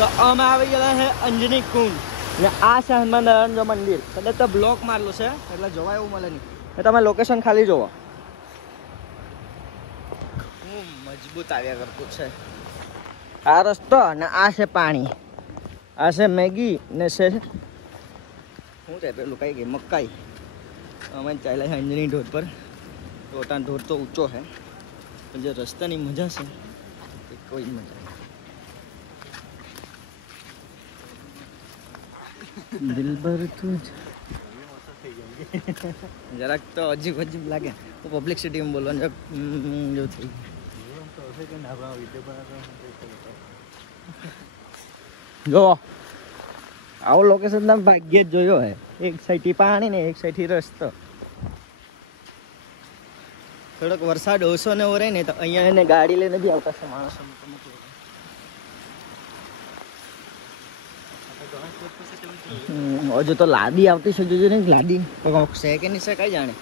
તો અમે આવી ગયા છે અંજની કુંડ ને આ છે હનુમાન જો મંદિર કદાચ તો બ્લોક મારેલું છે એટલે જોવા એવું મળે નહીં ને તમે લોકેશન ખાલી જોવો મજબૂત આવ્યા કરતું છે આ રસ્તો ને આ છે પાણી આ છે મેગી ને છે શું છે પેલું કઈ ગઈ મકાઈ અમે ચાલ્યા છે અંજની ધોધ પર રોટાનો ધોધ તો ઊંચો છે પણ જે રસ્તાની મજા છે એ કોઈ મજા દિલબર તું જરાક તો અજીબ અજીબ લાગે તો પબ્લિક સિટીમાં બોલવાનું જેવું થઈ જો આવો લોકેશન તમે ભાગ્યે જ જોયો હે એક સાઈડથી પાણી ને એક સાઈડથી રસ્તો થોડોક વરસાદ ઓછો ને રહે ને તો અહીંયા એને ગાડી લઈને બી આવતા છે માણસો હજુ તો લાદી આવતી છે જોજો ને લાદી છે કે નહીં છે કઈ જાણે